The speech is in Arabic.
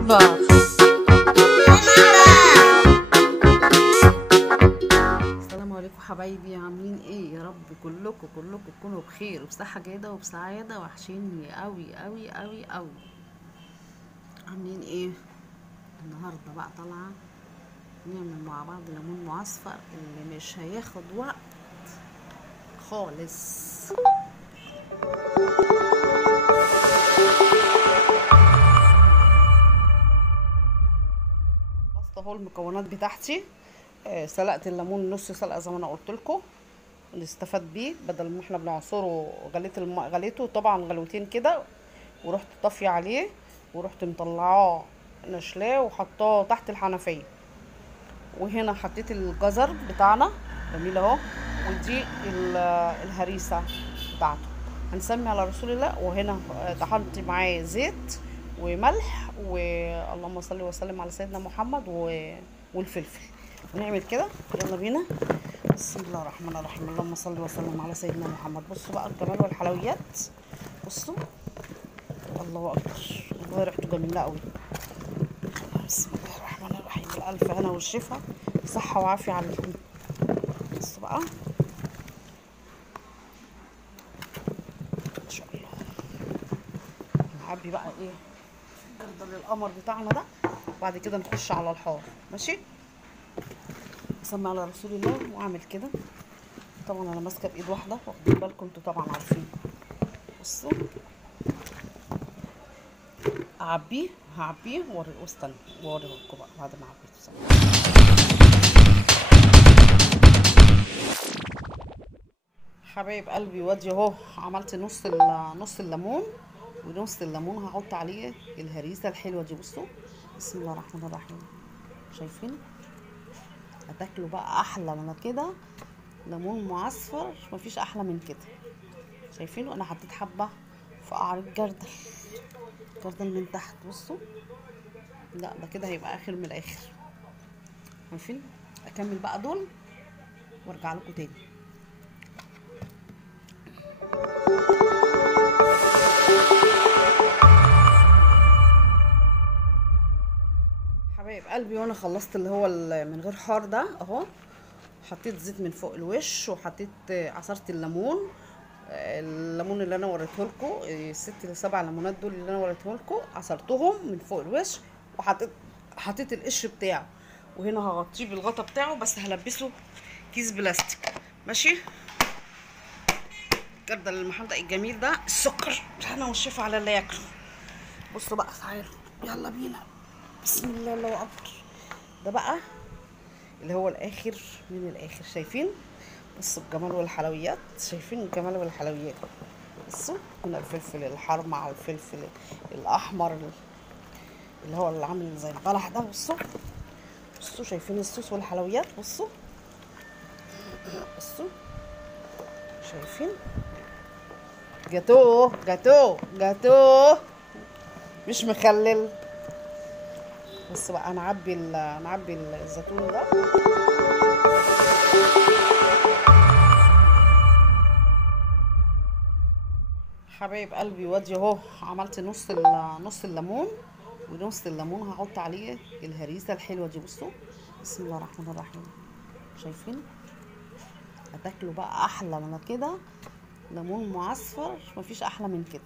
المطبخ. السلام عليكم حبايبي، عاملين ايه؟ يا رب كلكم تكونوا بخير وبصحة جيدة وبسعادة. وحشيني قوي قوي قوي قوي. عاملين ايه النهارده؟ بقى طالعة نعمل مع بعض ليمون معصفر اللي مش هياخد وقت خالص. خلصت اهو المكونات بتاعتي. سلقت الليمون نص سلقه زي ما انا قلت لكم، اللي استفاد بيه بدل ما احنا بنعصره. غليته طبعا غلوتين كده، ورحت طافيه عليه، ورحت مطلعاه نشلاه وحطاه تحت الحنفيه. وهنا حطيت الجزر بتاعنا جميل اهو، ودي الهريسه بتاعته، هنسمي على رسول الله. وهنا طحنت معاه زيت وملح، واللهم صل وسلم على سيدنا محمد، والفلفل. نعمل كده، يلا بينا. بسم الله الرحمن الرحيم، اللهم صل وسلم على سيدنا محمد. بصوا بقى الجمال والحلويات، بصوا الله اكبر، والله ريحته جميله قوي. بسم الله الرحمن الرحيم، الالف هنا والشفا، صحه وعافيه على الاتنين. بصوا بقى ان شاء الله نعبي بقى ايه جردل القمر بتاعنا ده، وبعد كده نخش على الحار. ماشي، اسمي على رسول الله واعمل كده. طبعا انا ماسكه بايد واحده، واخدين بالكم انتوا طبعا عارفين. بصوا هعبيه واستنى واوريكم بقى بعد ما عبيته. حبايب قلبي، وادي اهو عملت نص الليمون، ونص الليمون هحط عليه الهريسه الحلوه دي. بصوا بسم الله الرحمن الرحيم، شايفين؟ هتاكلوا بقى احلى من كده ليمون معصفر، مفيش احلى من كده. شايفين؟ وانا حطيت حبه في قعر الجردل من تحت. بصوا، لا ده كده هيبقى اخر من الاخر. عارفين؟ اكمل بقى دول وارجع لكم تاني. حبايب قلبي، وانا خلصت اللي هو من غير حار ده اهو. حطيت زيت من فوق الوش، وحطيت عصرت الليمون اللي انا وريته لكم، الست 7 ليمونات دول اللي انا وريته لكم، عصرتهم من فوق الوش، حطيت القشر بتاعه. وهنا هغطيه بالغطا بتاعه، بس هلبسه كيس بلاستيك. ماشي، الجردل المحمض الجميل ده، السكر انا والشفا على اللي ياكله. بصوا بقى، تعالوا يلا بينا. بسم الله، الله اكبر. ده بقى اللي هو الاخر من الاخر. شايفين؟ بصوا الجمال والحلويات، شايفين الجمال والحلويات؟ بصوا هنا الفلفل الحار مع الفلفل الاحمر اللي هو اللي عامل زي البلح ده. بصوا شايفين الصوص والحلويات؟ بصوا شايفين؟ جاتوه مش مخلل. بس بقى نعبي الزيتون ده. حبايب قلبي، وادي اهو عملت نص الليمون، ونص الليمون هحط عليه الهريسه الحلوه دي. بصوا بسم الله الرحمن الرحيم، شايفين؟ هتاكلوا بقى احلى من كده ليمون معصفر، مفيش احلى من كده.